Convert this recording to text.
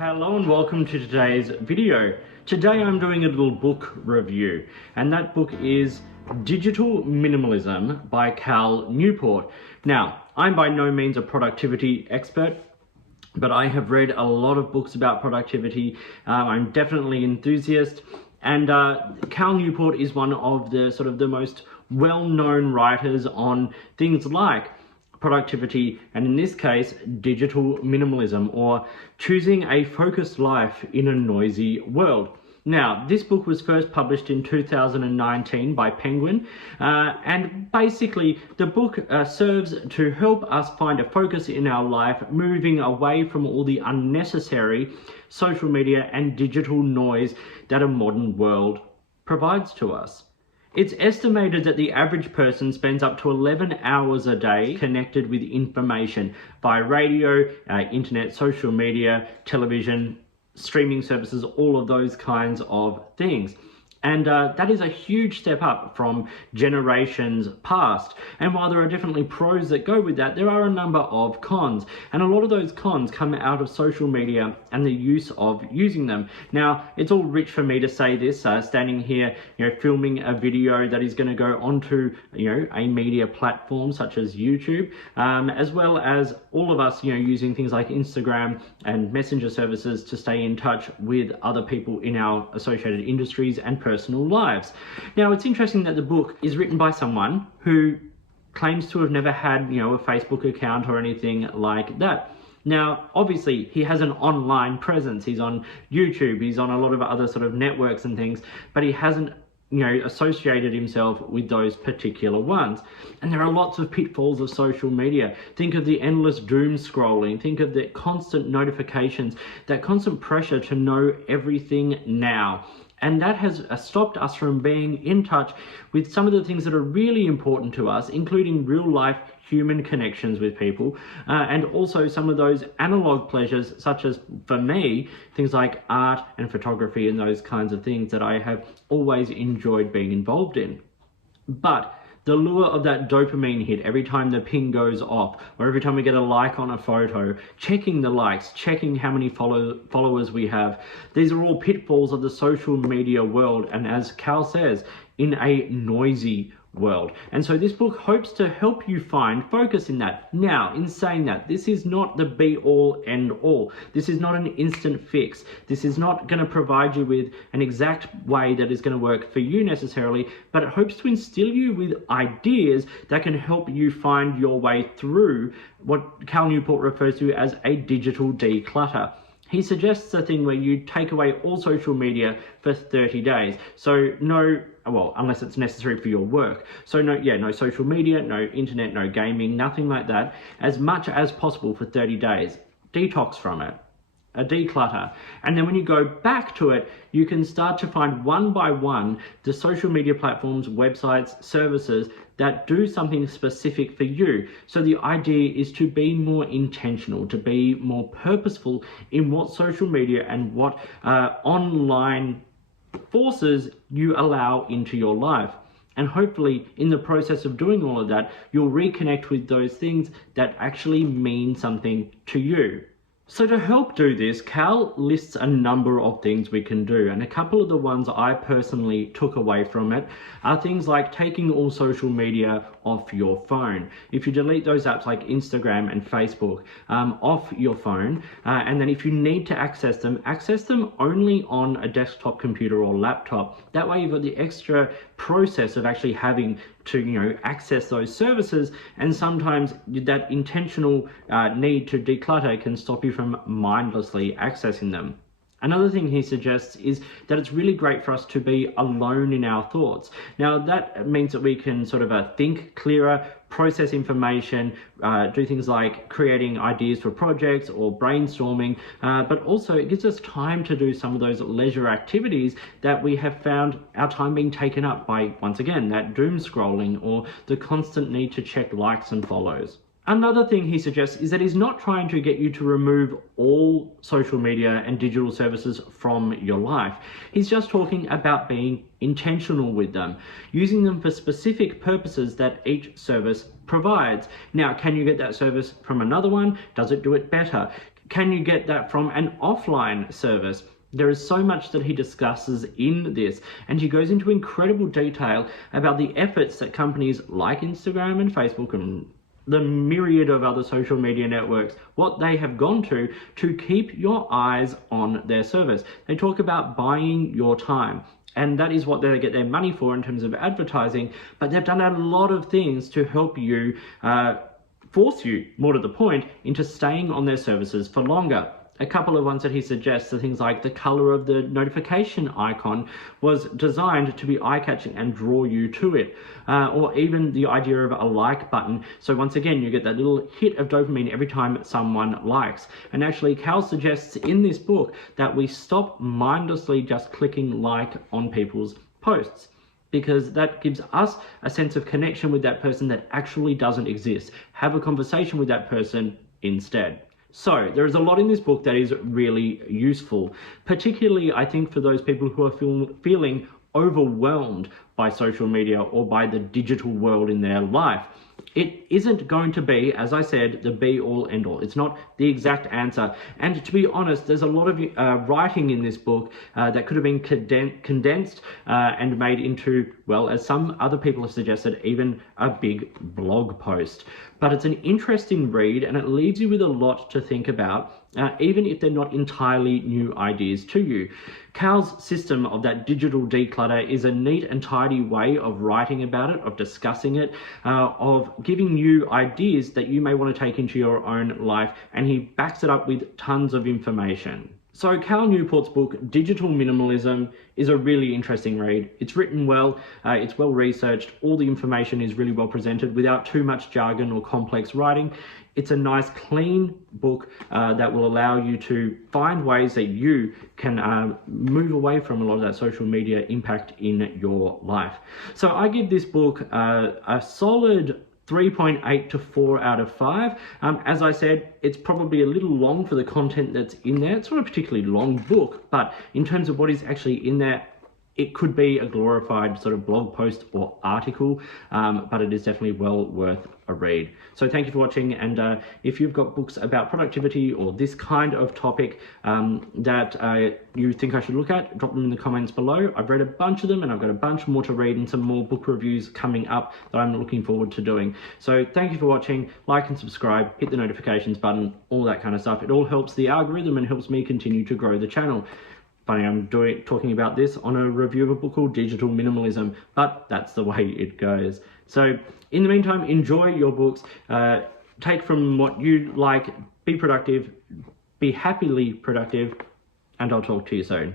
Hello and welcome to today's video. Today I'm doing a little book review, and that book is Digital Minimalism by Newport. Now, I'm by no means a productivity expert, but I have read a lot of books about productivity. I'm definitely an enthusiast, and Newport is one of the most well-known writers on things like productivity, and in this case, digital minimalism, or choosing a focused life in a noisy world. Now, this book was first published in 2019 by Penguin, and basically the book serves to help us find a focus in our life, moving away from all the unnecessary social media and digital noise that a modern world provides to us. It's estimated that the average person spends up to 11 hours a day connected with information via radio, internet, social media, television, streaming services, all of those kinds of things. And that is a huge step up from generations past. And while there are definitely pros that go with that, there are a number of cons. And a lot of those cons come out of social media and the use of using them. Now, it's all rich for me to say this, standing here, filming a video that is going to go onto, a media platform such as YouTube, as well as all of us, using things like Instagram and messenger services to stay in touch with other people in our associated industries and personal lives. Now, it's interesting that the book is written by someone who claims to have never had, a Facebook account or anything like that. Now, obviously, he has an online presence. He's on YouTube, he's on a lot of other sort of networks and things, but he hasn't associated himself with those particular ones. And there are lots of pitfalls of social media. Think of the endless doom scrolling, think of the constant notifications, that constant pressure to know everything now. And that has stopped us from being in touch with some of the things that are really important to us, including real life human connections with people, and also some of those analog pleasures, such as, for me, things like art and photography and those kinds of things that I have always enjoyed being involved in. But the lure of that dopamine hit every time the ping goes off, or every time we get a like on a photo, checking the likes, checking how many followers we have, these are all pitfalls of the social media world, and as Cal says, in a noisy world. And so this book hopes to help you find focus in that. Now, in saying that, this is not the be-all, end-all. This is not an instant fix. This is not going to provide you with an exact way that is going to work for you necessarily, but it hopes to instill you with ideas that can help you find your way through what Cal Newport refers to as a digital declutter. He suggests a thing where you take away all social media for 30 days. So unless it's necessary for your work. So no social media, no internet, no gaming, nothing like that, as much as possible for 30 days. Detox from it. A declutter. And then when you go back to it, you can start to find one by one the social media platforms, websites, services that do something specific for you. So the idea is to be more intentional, to be more purposeful in what social media and what online forces you allow into your life. And hopefully in the process of doing all of that, you'll reconnect with those things that actually mean something to you. So to help do this, Cal lists a number of things we can do, and a couple of the ones I personally took away from it are things like taking all social media off your phone. If you delete those apps like Instagram and Facebook off your phone, and then if you need to access them only on a desktop computer or laptop. That way you've got the extra process of actually having to access those services, and sometimes that intentional need to declutter can stop you from mindlessly accessing them. Another thing he suggests is that it's really great for us to be alone in our thoughts. Now, that means that we can sort of think clearer, process information, do things like creating ideas for projects or brainstorming, but also it gives us time to do some of those leisure activities that we have found our time being taken up by, once again, that doom scrolling or the constant need to check likes and follows. Another thing he suggests is that he's not trying to get you to remove all social media and digital services from your life. He's just talking about being intentional with them, using them for specific purposes that each service provides. Now, can you get that service from another one? Does it do it better? Can you get that from an offline service? There is so much that he discusses in this, and he goes into incredible detail about the efforts that companies like Instagram and Facebook and the myriad of other social media networks, what they have gone to keep your eyes on their service. They talk about buying your time, and that is what they get their money for in terms of advertising, but they've done a lot of things to help you, force you, more to the point, into staying on their services for longer. A couple of ones that he suggests are things like the color of the notification icon was designed to be eye-catching and draw you to it, or even the idea of a like button. So once again, you get that little hit of dopamine every time someone likes. And actually, Cal suggests in this book that we stop mindlessly just clicking like on people's posts, because that gives us a sense of connection with that person that actually doesn't exist. Have a conversation with that person instead. So there is a lot in this book that is really useful, particularly I think for those people who are feeling overwhelmed by social media or by the digital world in their life. It isn't going to be, as I said, the be-all, end-all. It's not the exact answer. And to be honest, there's a lot of writing in this book that could have been condensed and made into, well, as some other people have suggested, even a big blog post. But it's an interesting read, and it leaves you with a lot to think about, even if they're not entirely new ideas to you. Cal's system of that digital declutter is a neat and tidy way of writing about it, of discussing it, of giving you ideas that you may want to take into your own life, and he backs it up with tons of information. So Cal Newport's book, Digital Minimalism, is a really interesting read. It's written well, it's well researched, all the information is really well presented without too much jargon or complex writing. It's a nice, clean book that will allow you to find ways that you can move away from a lot of that social media impact in your life. So I give this book a solid 3.8 to 4 out of 5. As I said, it's probably a little long for the content that's in there. It's not a particularly long book, but in terms of what is actually in there, it could be a glorified sort of blog post or article, but it is definitely well worth a read. So thank you for watching, and if you've got books about productivity or this kind of topic that you think I should look at, drop them in the comments below. I've read a bunch of them, and I've got a bunch more to read and some more book reviews coming up that I'm looking forward to doing. So thank you for watching. Like and subscribe, hit the notifications button, all that kind of stuff. It all helps the algorithm and helps me continue to grow the channel. Funny, I'm talking about this on a review of a book called Digital Minimalism, but that's the way it goes. So in the meantime, enjoy your books, take from what you like, be productive, be happily productive, and I'll talk to you soon.